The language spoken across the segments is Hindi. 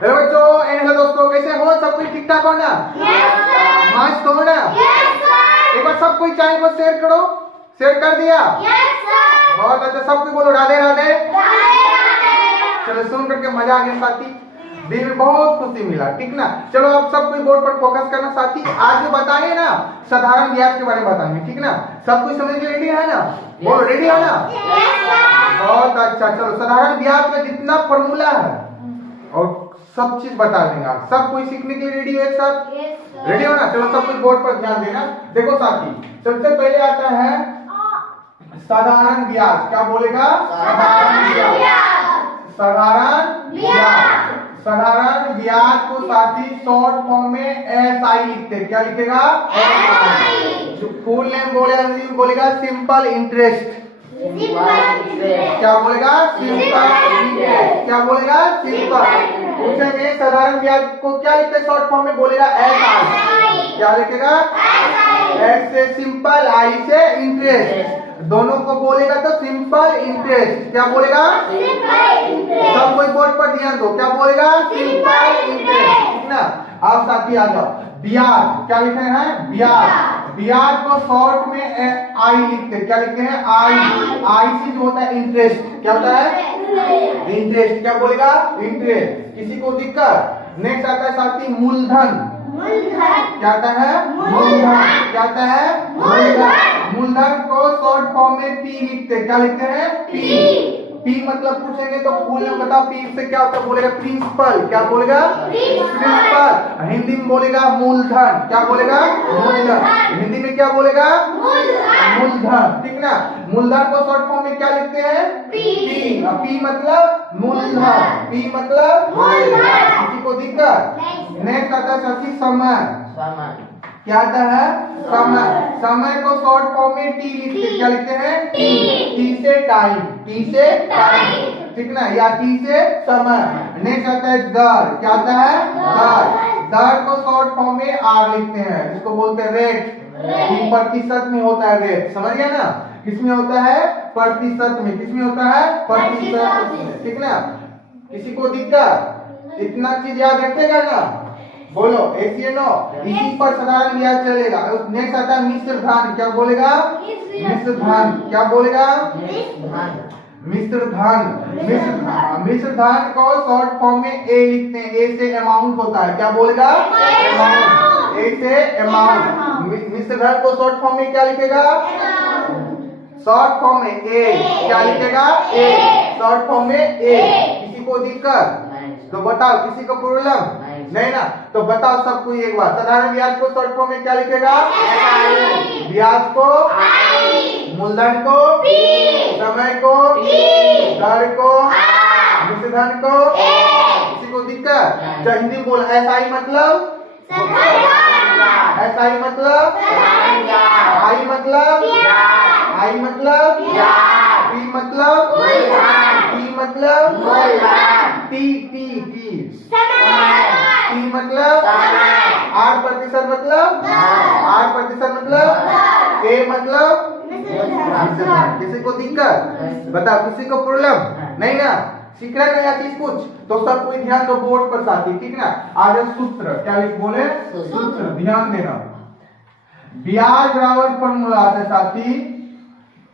हेलो बच्चों एंड हेलो दोस्तों, कैसे हो? सब कुछ ठीक ठाक हो ना? मस्त हो ना? एक बार सब कोई चैनल को शेयर करो। शेयर कर दिया? बहुत अच्छा। सब कोई बोलो राधे राधे। चलो सुन करके मजा आ गया साथी, दिल में बहुत खुशी मिला। ठीक ना? चलो अब सब कोई बोर्ड पर फोकस करना साथी। आज जो बताएंगे ना साधारण ब्याज के बारे में बताएंगे। ठीक ना? सब कुछ समझने के लिए रेडी है ना? बोलो रेडी है ना? बहुत अच्छा। चलो साधारण ब्याज का जितना फॉर्मूला है और सब चीज बता देंगे। सब कोई सीखने के लिए रेडी हो? एक साथ रेडी हो ना? चलो सब कुछ बोर्ड पर ध्यान देना। देखो साथी, सबसे पहले आता है साधारण ब्याज। क्या बोलेगा? साधारण ब्याज। साधारण ब्याज। साधारण ब्याज को साथी शॉर्ट फॉर्म में SI लिखते हैं। क्या लिखेगा? SI। जो फुल नेम बोलेगा सिंपल इंटरेस्ट। क्या बोलेगा? Simple interest. क्या बोलेगा? सिंपल। पूछेंगे साधारण ब्याज को क्या लिखते हैं शॉर्ट फॉर्म में? बोलेगा SI। क्या लिखेगा? S से सिंपल, I से इंटरेस्ट। दोनों को बोलेगा तो सिंपल इंटरेस्ट। क्या बोलेगा? सब कोई बोर्ड पर ध्यान दो। क्या बोलेगा? Simple interest. ठीक ना? अब साथी आ जाओ, ब्याज क्या लिखे हैं? ब्याज। ब्याज को शॉर्ट में I लिखते हैं। क्या लिखते हैं? I से जो होता है इंटरेस्ट। क्या होता है? इंटरेस्ट। क्या बोलेगा? इंटरेस्ट। किसी को दिक्कत? नेक्स्ट आता है साथी मूलधन। क्या आता है? मूलधन। क्या आता है? मूलधन। मूलधन को शॉर्ट फॉर्म में P लिखते हैं। क्या लिखते हैं? P मतलब पूछेंगे तो फुल नेम बताओ। P से क्या होता है? बोलेगा प्रिंसिपल। क्या बोलेगा? प्रिंसिपल। हिंदी में बोलेगा मूलधन। क्या बोलेगा? मूलधन। हिंदी में क्या बोलेगा? मूलधन। ठीक ना? मूलधन को शॉर्ट फॉर्म में क्या लिखते हैं? P मतलब मूलधन। P मतलब मूलधन। किसी को दिक्कत? नेक्स्ट आता है साथी समय। क्या आता है? समय। समय को शॉर्ट फॉर्म में T लिखते हैं। क्या लिखते हैं? T से टाइम। T से टाइम। ठीक ना? या T से समय। नेक्स्ट आता है दर। क्या आता है? दर। दर को शॉर्ट फॉर्म में R लिखते हैं, जिसको बोलते हैं रेट। प्रतिशत में होता है रेट। समझ गया ना? किसमें होता है? प्रतिशत में। किसमें होता है? प्रतिशत में। ठीक ना? किसी को दिक्कत? इतना चीज याद रखेगा ना? बोलो एशियनो। इसी पर साधारण ब्याज चलेगा। नेक्स्ट आता है मिश्र धन। क्या बोलेगा? मिश्र धन। क्या बोलेगा? मिश्र धन। मिश्र धन को शॉर्ट फॉर्म में A लिखते हैं। A से अमाउंट होता है। क्या बोलेगा? अमाउंट। A से अमाउंट। मिश्र धन को शॉर्ट फॉर्म में क्या लिखेगा? शॉर्ट फॉर्म में A। क्या लिखेगा? A। शॉर्ट फॉर्म में A। किसी को दिक्कत? तो बताओ, किसी को प्रॉब्लम नहीं ना? तो बताओ सबको एक बार, साधारण ब्याज को शॉर्ट फॉर्म में क्या लिखेगा? ब्याज को मूलधन को समय को दर को मिश्र धन को। किसी को दिक्कत? हिंदी बोल। SI मतलब? SI मतलब? I मतलब? I मतलब? P मतलब? P मतलब? T मतलब? R प्रतिशत मतलब? R प्रतिशत मतलब? A मतलब? किसी को दिक्कत? बताओ, किसी को प्रॉब्लम नहीं ना? सीख रहे नया चीज कुछ? तो सब कोई ध्यान दो बोर्ड पर साथी। ठीक ना? आज सूत्र क्या बोले? सूत्र ध्यान देना। ब्याज बराबर फॉर्मूला आता है साथी।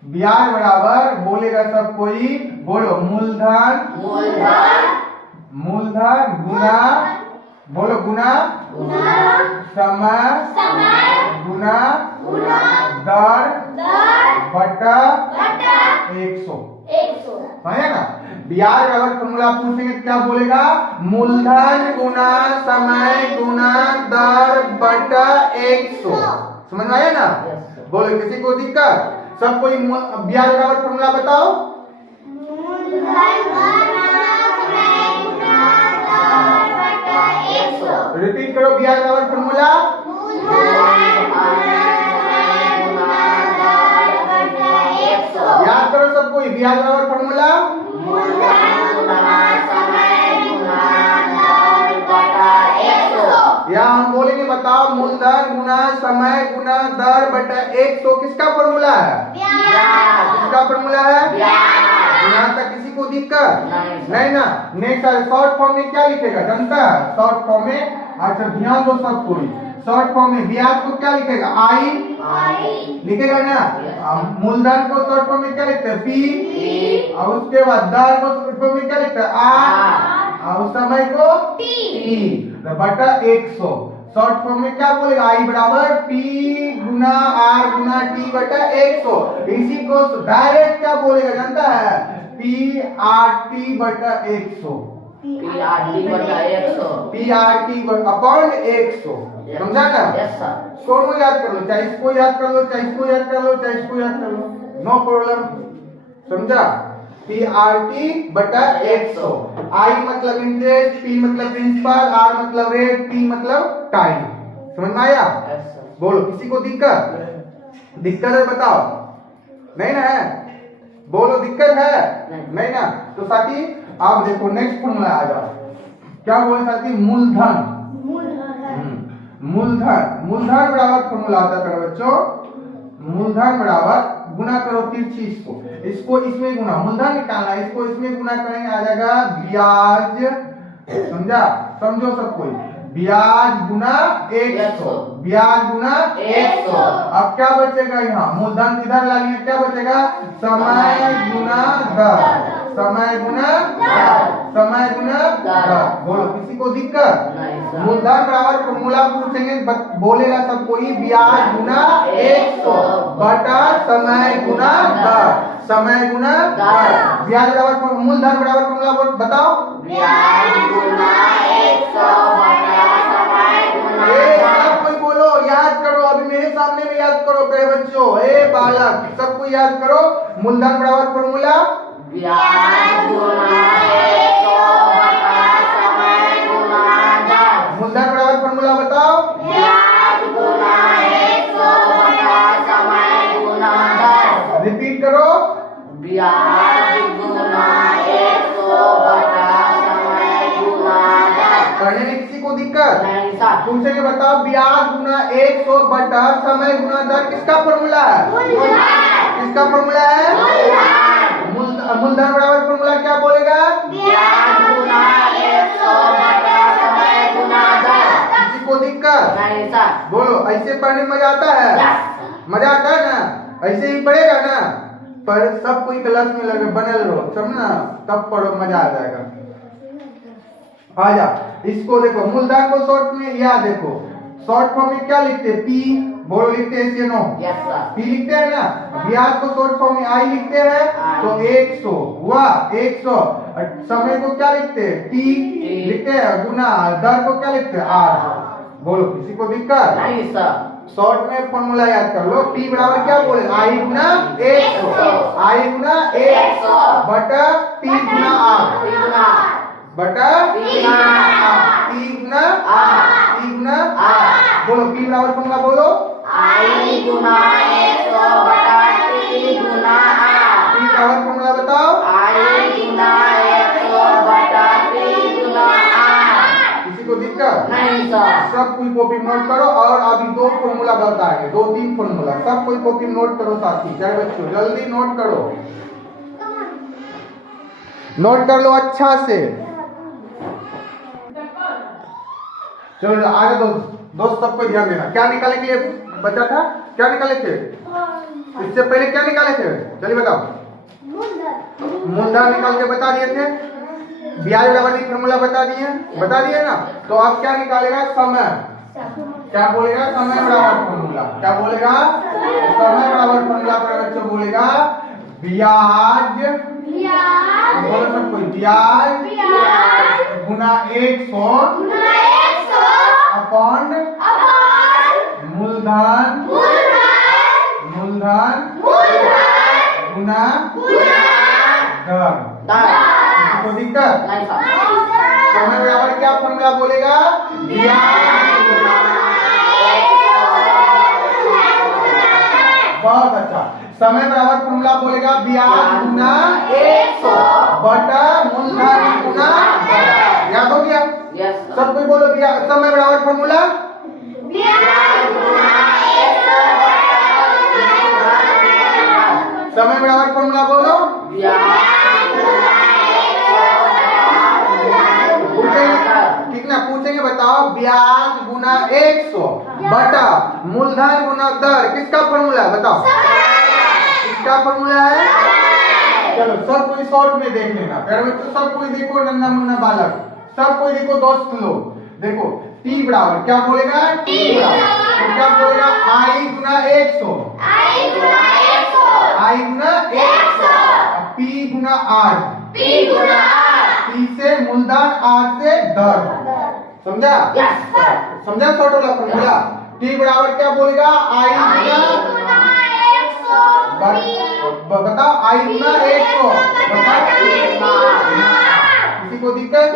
ब्याज बराबर बोलेगा सब कोई। बोलो मूलधन गुना, बोलो गुना समय गुना दर बटा 100। है ना? ब्याज बराबर फॉर्मूला पूछेंगे क्या बोलेगा? मूलधन गुना समय गुना दर बटा 100। समझ में आया ना? बोलो, किसी को दिक्कत? सब कोई ब्याज बराबर फॉर्मूला बताओ। रिपीट करो ब्याज बराबर फॉर्मूला। याद करो सब कोई ब्याज बराबर फॉर्मूला। या हम बोलेंगे, बताओ मूलधन गुना समय गुना दर बटा 100 किसका फॉर्मूला है? किसका फॉर्मूला है? यहाँ तक किसी को दिक्कत नहीं ना। नेक्स्ट है शॉर्ट फॉर्म में क्या लिखेगा जानता है? शॉर्ट फॉर्म में अच्छा ध्यान दो सब कोई। शॉर्ट फॉर्म में ब्याज को क्या लिखेगा? आई लिखेगा ना। मूलधन को शॉर्ट फॉर्म में क्या लिखते हैं? पी। और उसके बाद दर को शॉर्ट फॉर्म में क्या लिखते हैं? आर। और समय को टी बटा 100। शॉर्ट फॉर्म में क्या बोलेगा? आई बराबर पी गुना आर गुना टी बटा 100। इसी को डायरेक्ट क्या बोलेगा जानता है? पी आर टी बटा 100। पी आर टी बटा 100। P R T upon 100। समझा ना? Yes sir. दोनों याद कर लो, चाहे इसको याद कर लो, चाहे इसको याद कर लो, चाहे इसको याद कर लो, नो प्रॉब्लम। समझा? पी आर टी बटा 100। आई मतलब इंटरेस्ट, पी मतलब प्रिंसिपल, आर मतलब रेट, टी मतलब टाइम। समझ में आया? Yes sir. बोलो किसी को दिक्कत? दिक्कत है बताओ? नहीं ना है? बोलो दिक्कत है? नहीं ना? तो साथी आप देखो नेक्स्ट फॉर्मूला आ जाओ। क्या बोले साथी? मूलधन। मूलधन बराबर फॉर्मूला आता है बच्चों। मूलधन बराबर गुना करो तिरछी इसको इसमें गुना। मूलधन निकालना है, इसको इसमें गुना करेंगे आ जाएगा ब्याज। समझा? समझो सब कोई। ब्याज गुना 100। ब्याज गुना 100। अब क्या बचेगा यहाँ? मूलधन इधर ला लिया, क्या बचेगा? समय गुना दर। समय गुना समय गुना दर। बोलो किसी को दिक्कत? मूलधन बराबर फॉर्मूला पूछेंगे बोलेगा सब कोई ब्याज गुना 100 बटा समय गुना दर। समय गुना दर। ब्याज बराबर मूलधन बराबर फॉर्मूला बताओ। ब्याज गुना 100 बटा समय गुना दर। कोई बोलो याद करो, अभी मेरे सामने में याद करो प्यारे बच्चों। ए बालक सबको याद करो। मूलधन बराबर फॉर्मूला ब्याज गुना 100 बटा समय गुना दर। मूलधन बराबर फॉर्मूला बताओ। ब्याज गुना 100 बटा समय गुना दर। रिपीट करो। ब्याज गुना 100 बटा समय गुना दर। पढ़ने में किसी को दिक्कत? नहीं सर। पूछेंगे बताओ ब्याज गुना 100 बटा समय गुना दर किसका फॉर्मूला है? किसका फॉर्मूला है? मूलधन बराबर फॉर्मूला क्या बोलेगा? ब्याज गुना 100 बटा समय गुना दर। किसी को दिक्कत? नहीं सर। बोलो ऐसे पढ़ने में मजा आता है? यस। मजा आता है ना? ऐसे ही पढ़ेगा ना? पर सब कोई क्लास में लगे बनल रहो समझना, तब पढ़ो मजा आ जाएगा। आजा इसको देखो। मूलधन को शॉर्ट में या देखो शॉर्ट फॉर्म में क्या लिखते हैं? पी। बोलो लिखते हैं ऐसे नो? Yes sir. पी लिखते हैं ना। ब्याज को शॉर्ट फॉर्म में आई लिखते हैं तो 100 हुआ 100। समय को क्या लिखते हैं? टी लिखते हैं गुना दर को क्या लिखते हैं? आर। बोलो किसी को दिक्कत? नहीं सर। शॉर्ट में फॉर्मूला याद कर लो। पी बराबर क्या बोले? आई गुना 100। आई गुना 100 बटा टी गुना आर बटा टी गुना टी गुना बोलो पी बराबर फॉर्मूला बोलो। आई गुना 100 बटा टी गुना आर। पी बराबर फॉर्मूला बताओ। आई गुना 100 बटा टी गुना आर। किसी को दिक्कत? नहीं सर। सब कोई कॉपी नोट करो। और अभी 2 फॉर्मूला बताएंगे, 2-3 फॉर्मूला। सब कोई कॉपी नोट करो साथी। चाहे बच्चों जल्दी नोट करो, नोट कर लो अच्छा से। चलो आगे दोस्त सबको ध्यान देना। क्या निकाले के लिए बचा था? क्या निकाले थे? इससे पहले क्या निकाले थे? चलिए बताओ। मूलधन निकाल के बता दिए थे। ब्याज बराबर फॉर्मूला बता दिए ना। तो अब क्या निकालेगा? समय। क्या बोलेगा? समय बराबर फॉर्मूला। क्या बोलेगा? समय बराबर फॉर्मूला पर बच्चों बोलेगा ब्याज। बोलो सब कोई ब्याज गुना 100 अपॉन मूलधन गुना दर। किसी को दिक्कत? नहीं सर। समय बराबर क्या फॉर्मूला बोलेगा? बहुत अच्छा। समय बराबर फॉर्मूला बोलेगा ब्याज गुना 100 बटा मूलधन गुना दर। याद हो गया? Yes sir. सब कोई बोलो ब्याज समय बराबर फॉर्मूला। समय बराबर फॉर्मूला बोलो। बताओ ब्याज गुना 100 बटा मूलधन गुना दर किसका फॉर्मूला है बताओ? किसका फॉर्मूला है? चलो सब कोई शॉर्ट में देख लेना। प्यारे बच्चों सब कोई देखो, नन्ना मुन्ना बालक सब कोई देखो, दोस्त लोग देखो, टी बराबर क्या बोलेगा? टी बराबर तो क्या बोलेगा? आई गुना 100 आई गुना 100 पी गुना आर पी से मूलधन आर से दर। समझा? समझा शॉर्ट वाला फॉर्मूला? टी बराबर क्या बोलेगा? आई गुना बताओ आई गुना 100 किसी को दिक्कत?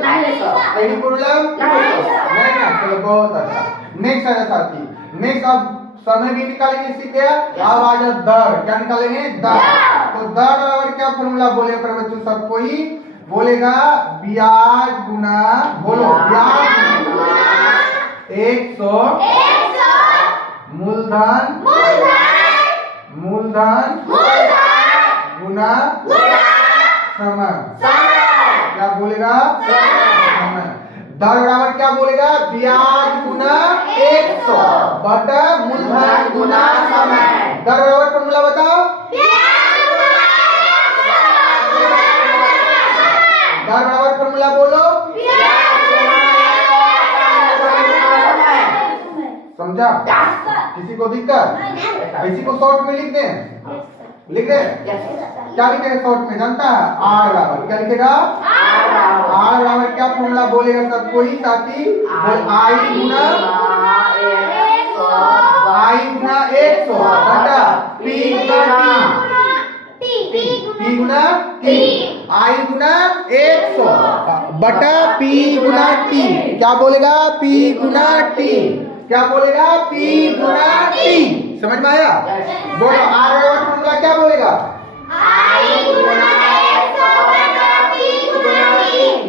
Any problem? नहीं ना? चलो बहुत अच्छा। नेक्स्ट है साथी, नेक्स्ट अब समय भी निकालेंगे सीधे। अब आ जाओ दर, क्या निकालेंगे? दर। तो दर बराबर क्या फॉर्मूला बोले पर बच्चों सब कोई बोलेगा? ब्याज गुना बोलो ब्याज गुना 100 मूलधन गुना समय। क्या बोलेगा? समय। दर बराबर क्या बोलेगा? ब्याज गुना 100 बटा मूलधन गुना समय। दर बराबर फॉर्मूला बताओ? दर बराबर फॉर्मूला बोलो। समझा? किसी को दिक्कत? किसी को शॉर्ट में लिख दें? लिख दे। क्या लिखेगा शॉर्ट में जानता है? आर बराबर क्या लिखेगा? आर बराबर क्या फॉर्मूला बोलेगा सब कोई साथी? आई गुना 100 बटा पी गुना पी गुना टी। आई गुना 100 बटा पी गुना टी। क्या बोलेगा? पी गुना टी। क्या बोलेगा? पी गुना टी। समझ में आया? बोलो आर बराबर फॉर्मूला क्या बोलेगा?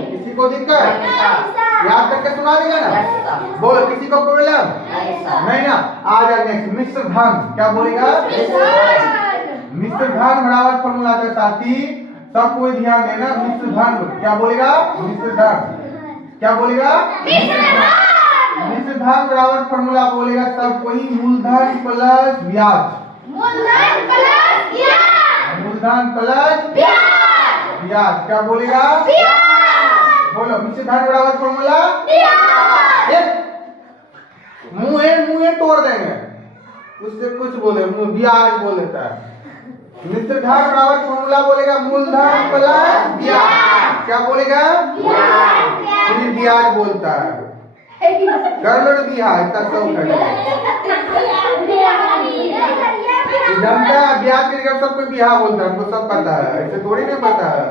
किसी को दिक्कत? याद करके सुना देगा ना? बोलो किसी को प्रॉब्लम? नहीं ना? आ जाए नेक्स्ट मिश्र धन। क्या बोलेगा? मिश्र धन बराबर फॉर्मूला था साथी, सब कोई ध्यान देना। मिश्र धन क्या बोलेगा? मिश्र धन क्या बोलेगा? मिश्र धन बराबर फॉर्मूला बोलेगा सब कोई मूलधन प्लस ब्याज। मूलधन प्लस ब्याज। क्या बोलेगा? बोलो मिश्र धन बराबर फॉर्मूला? मुंह तोड़ देंगे उससे कुछ बोले, मुंह ब्याज बोलेता है। मिश्र धन बराबर फॉर्मूला बोलेगा मूलधन प्लस ब्याज। क्या बोलेगा? फिर ब्याज बोलता है। कर लो दिया इतना शौक है जानता है ब्याज के जब सब कोई बिहार बोलता है, हमको सब पता है, ऐसे थोड़ी नहीं पता है।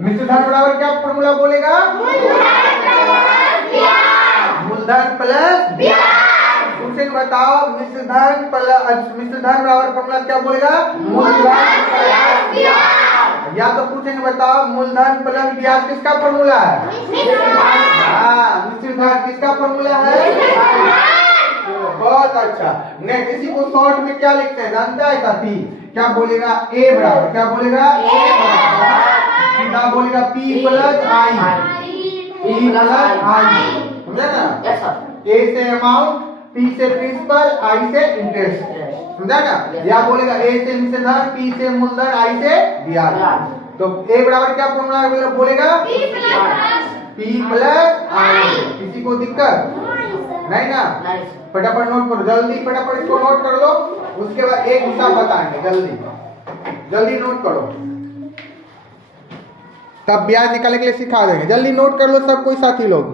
मिश्र धन बराबर क्या फॉर्मूला बोलेगा? मूलधन प्लस ब्याज। उनसे बताओ मिश्र धन बराबर फॉर्मूला क्या बोलेगा? मूलधन प्लस ब्याज। या तो पूछेंगे बताओ मूलधन प्लस ब्याज किसका फॉर्मूला है? मिश्र धन किसका फॉर्मूला है? बहुत अच्छा। नेक्स्ट किसी को शॉर्ट में क्या लिखते हैं जानता है साथी? क्या बोलेगा? ए बराबर क्या बोलेगा? सीधा बोलेगा पी प्लस आई। समझा ना? ए से अमाउंट, पी से प्रिंसिपल, आई से इंटरेस्ट। समझा ना? या बोलेगा ए से मिश्र धन, पी से मूलधन, आई से ब्याज। तो ए बराबर क्या फॉर्मूला बोलेगा? पी प्लस आई। किसी को दिक्कत? नहीं ना? फटाफट नोट करो जल्दी, फटाफट इसको नोट कर लो। उसके बाद एक हिसाब बताएंगे, जल्दी नोट करो, तब ब्याज निकालने के लिए सिखा देंगे। जल्दी नोट कर लो सब कोई साथी लोग।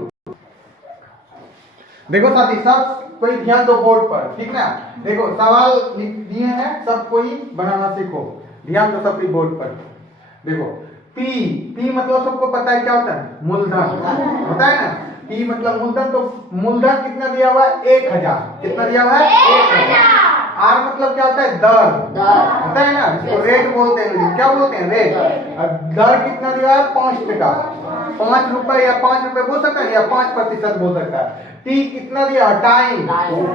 देखो साथी सब कोई ध्यान दो बोर्ड पर, ठीक ना? देखो सवाल दिए हैं, सब कोई बनाना सीखो। ध्यान दो सबकी बोर्ड पर। देखो पी मतलब सबको पता है क्या होता है? मूलधन होता है ना? पी मतलब मूलधन। तो मूलधन कितना दिया हुआ है? 1000। कितना दिया हुआ है? 1000। आर मतलब क्या होता है? दर होता है ना? इसको रेट बोलते हैं। क्या बोलते हैं? रेट। दर कितना दिया है? 5 टका। 5 रुपए या 5 रुपए बोल सकता है, या 5% बोल सकता है। टी कितना दिया? टाइम।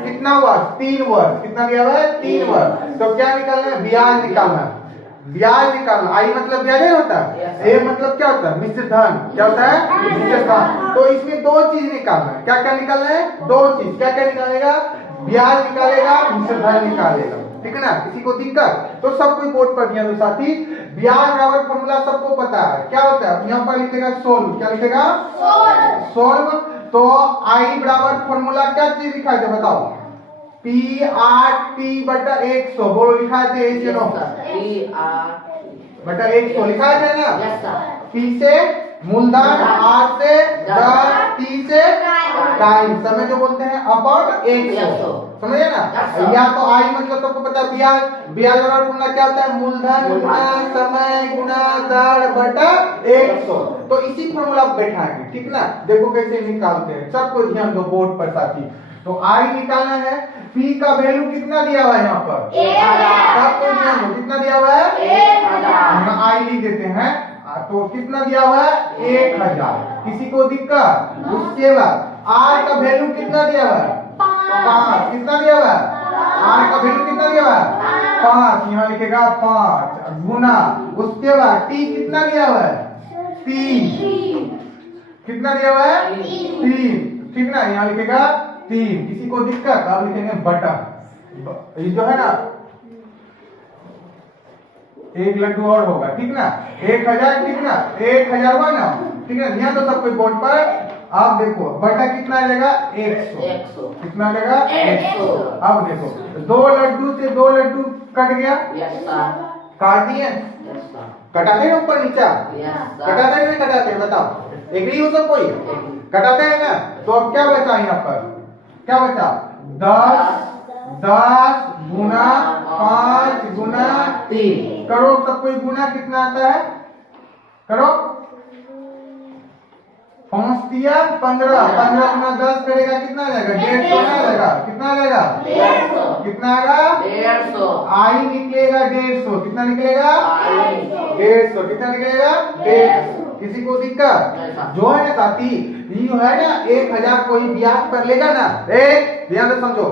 कितना वर्ष? 3 वर्ष। कितना दिया हुआ है? 3 वर्ष। तो क्या निकालना है? ब्याज निकालना है। ब्याज निकालना। आई मतलब ब्याज नहीं होता, Yes, ए मतलब क्या होता है, मिश्र धन। क्या होता है, मिश्र धन। तो इसमें दो चीज निकालना है। क्या क्या निकालना है, दो चीज। क्या क्या निकालेगा, ब्याज निकालेगा, मिश्र धन निकालेगा। ठीक है ना, किसी को दिक्कत तो सब कोई बोर्ड पर दिया। तो साथी ब्याज बराबर फॉर्मूला सबको पता है, क्या होता है, यहाँ पर लिखेगा सोल्व। क्या लिखेगा, सोल्व। तो आई बराबर फॉर्मूला क्या चीज लिखा है बताओ, पी आर टी बटा 100। बोलो लिखा है Yes, नो sir. PR. बटा 100 लिखा है ना। Yes, sir. पी से मूलधन, आर से दर, टी से टाइम, समय जो बोलते हैं अपॉन 100। समझे ना। Yes, sir. या तो आई मतलब सबको पता है ब्याज। ब्याज बराबर फॉर्मूला क्या होता है, मूलधन गुना समय गुना दर बटा 100। तो इसी फॉर्मूला बैठाएंगे। ठीक ना, देखो कैसे निकालते हैं, सबको ध्यान दो बोर्ड पर साथी। तो आई निकालना है, पी का वैल्यू कितना दिया हुआ है यहाँ पर, सबको ध्यान दो, कितना दिया हुआ है, 1000। आई लिख देते हैं। तो कितना दिया हुआ है, 1000। किसी को दिक्कत। उसके बाद आर का वैल्यू कितना दिया हुआ है, 5। कितना दिया हुआ है, आर का वैल्यू कितना दिया हुआ है, 5। यहाँ लिखेगा 5 गुना। उसके बाद टी कितना दिया हुआ है, 3। कितना दिया हुआ है, 3। ठीक ना, यहाँ लिखेगा 3। किसी को दिक्कत, आप लिखेंगे बटा। ये जो है ना, एक लड्डू और होगा। ठीक ना, 1000। ठीक ना, 1000 हुआ ना। ठीक है, यहाँ तो सब कोई बोर्ड पर आप देखो बटा कितना आ जाएगा, 100। कितना आ जाएगा, 100। अब देखो 2 लड्डू से 2 लड्डू कट गया, Yes, sir. काट दिए, Yes, sir. कटाते हैं ऊपर नीचा, Yes, sir. कटाते हैं नहीं कटाते हैं, बताओ। एग्री हो सब कोई, कटाते हैं ना। तो अब क्या बचा यहाँ पर, क्या बचा, 10 गुना 5 गुना 3। करो सब कोई गुना, कितना आता है, करो। 5 दिया 15, 15 गुना 10 करेगा, कितना आ जाएगा, 150 आ जाएगा। कितना आ जाएगा, 150। कितना आएगा, 150। आई निकलेगा 150। कितना निकलेगा, आई। 150। कितना निकलेगा, 150। किसी को दिक्कत, जो है ना साथी, ये जो है ना 1000 कोई ब्याज पर लेगा ना, ध्यान से समझो,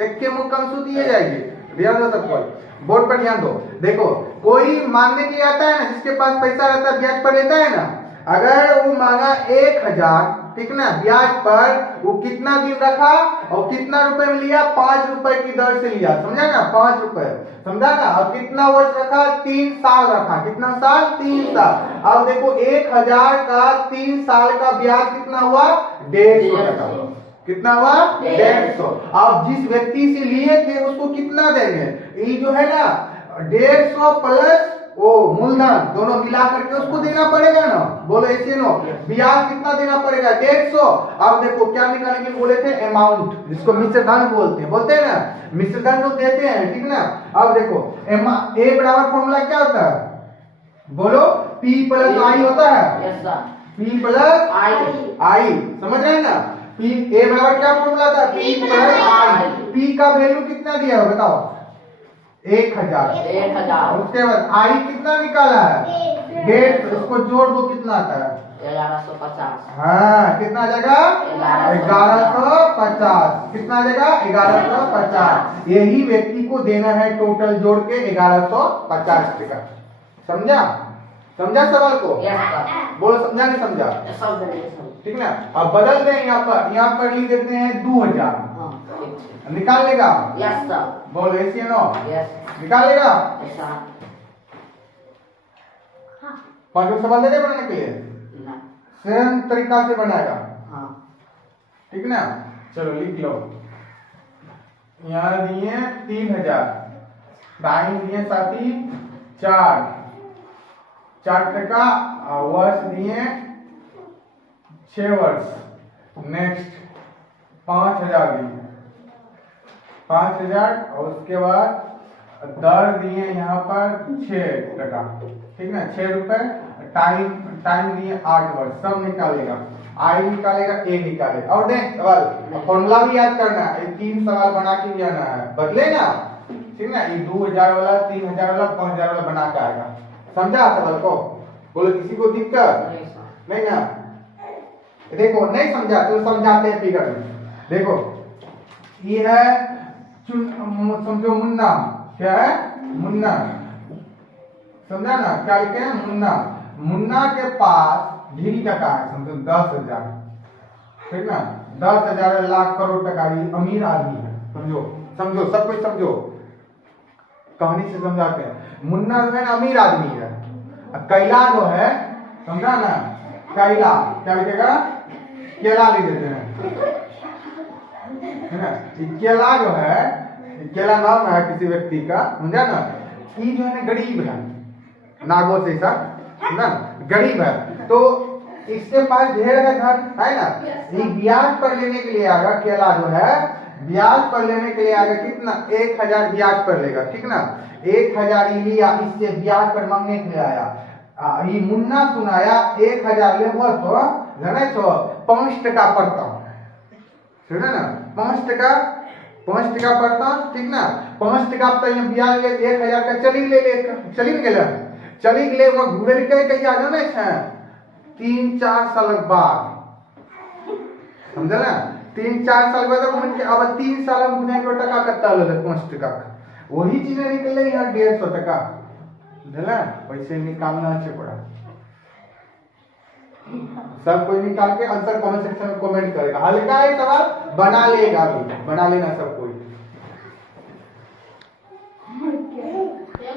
एक के मुख कम दिए जाएगी। ध्यान दो सब कोई, बोर्ड पर ध्यान दो। देखो कोई मांगने के लिए आता है ना, जिसके पास पैसा रहता है ब्याज पर लेता है ना। अगर वो मांगा 1000, ठीक ना, ब्याज पर, वो कितना दिन रखा और कितना रुपए में लिया, 5 रुपए की दर से लिया। समझा ना, 5 रुपए, समझा ना। और कितना वर्ष रखा, 3 साल रखा। कितना साल, 3 साल। अब देखो 1000 का 3 साल का ब्याज कितना हुआ, 150 टका। कितना हुआ, 150। अब जिस व्यक्ति से लिए थे उसको कितना देंगे, ये जो है ना 150 प्लस वो मूलधन दोनों मिला करके उसको देना पड़ेगा ना। बोलो ऐसे नो, ब्याज कितना देना पड़ेगा, 150। अब देखो क्या निकालेंगे, बोले थे अमाउंट, जिसको मिश्र धन बोलते हैं ना, मिश्र धन लोग देते हैं। ठीक ना, अब देखो ए बराबर फॉर्मूला क्या होता है, बोलो पी प्लस आई होता है। Yes, sir. पी प्लस आई। आई, समझ रहे हैं ना। पी ए बराबर क्या फॉर्मूला था, पी प्लस आई। पी का वैल्यू कितना दिया है बताओ, 1000। 1000। उसके बाद आई कितना निकाला है, 150। उसको जोड़ दो, कितना आता है, 1150। हाँ कितना आ जाएगा, 1150। कितना आ जाएगा, 1150। यही व्यक्ति को देना है टोटल जोड़ के 1150 टका। समझा, समझा सवाल को, Yes, sir. बोलो समझा नहीं समझा, सब जने सब। ठीक ना। अब बदल दें, यहाँ पर लिख देते हैं 2000। हाँ, ठीक है। निकाल लेगा, Yes, sir. बोलो ऐसे नो, Yes. निकाल लेगा। Yes, sir. पांचों सवाल दे दे बनाने के लिए, ना। सेम तरीका से बनाएगा। हाँ। ठीक ना, चलो लिख लो। यहाँ दिए 3000, टाइम दिए साथी 4 टका, वर्ष दिए 6 वर्ष। नेक्स्ट 5000 दिए 5000, और उसके बाद दर दिए यहाँ पर 6 टका। ठीक ना, 6 रुपए। टाइम दिए 8 वर्ष। सब निकालेगा, आई निकालेगा, ए निकालेगा। और देख सवाल, फॉर्मूला भी याद करना है, 3 सवाल बना के भी आना है, बदले ना। ठीक ना, ये 2000 वाला, 3000 वाला, 5000 वाला बना के आएगा। समझा सवाल को, बोलो किसी को दिक्कत नहीं, sir. नहीं ना। देखो नहीं समझा तो समझाते हैं फिगर में। देखो ये है समझो मुन्ना, क्या है, मुन्ना। समझा ना? क्या लिखे हैं? मुन्ना। मुन्ना के पास ढेरी टका है, समझो 10,000, ठीक ना? 10,000 लाख करोड़ टका, ये अमीर आदमी है। समझो समझो, सब कुछ समझो, कहानी से समझाते हैं। मुन्ना जो है ना अमीर आदमी है, और कैला जो है, समझा ना? कैला क्या लिखेगा? केला लिख देते हैं, है ना? केला जो है, केला नाम है किसी व्यक्ति का, समझा ना? ये जो है ना गरीब है, नागो से सा, समझा ना? गरीब है, तो इसके पास ढेर है धन, है ना? ये ब्याज पर लेने के लिए आएगा, केला जो है ब्याज पर लेने के लिए आएगा, कितना? 1,000 ब्याज पर लेगा, ठीक ना? 1,000 ही लिया, इससे ब्याज पर मांगने के लिए आया। ये मुन्ना सुनाया 1,000 ले हुआ तो जाने छो 5 टका पड़ता, ठीक है ना? 5 टका पड़ता, ठीक ना? 5 टका तो ये ब्याज ले 1,000 का चली गेले वो घुर के कहिया जाने छे 3-4 साल बाद, समझे ना? 3-4 साल बाद मन के अब 3 साल में बुझे को टका कत्ता ले 5 टका का, वही चीज निकले यार 150 टका, समझला? पैसे निकालना है पड़ा। सब कोई निकाल के आंसर कमेंट सेक्शन में कमेंट करेगा, हल्का है सवाल, बना लेगा, बना लेना सब।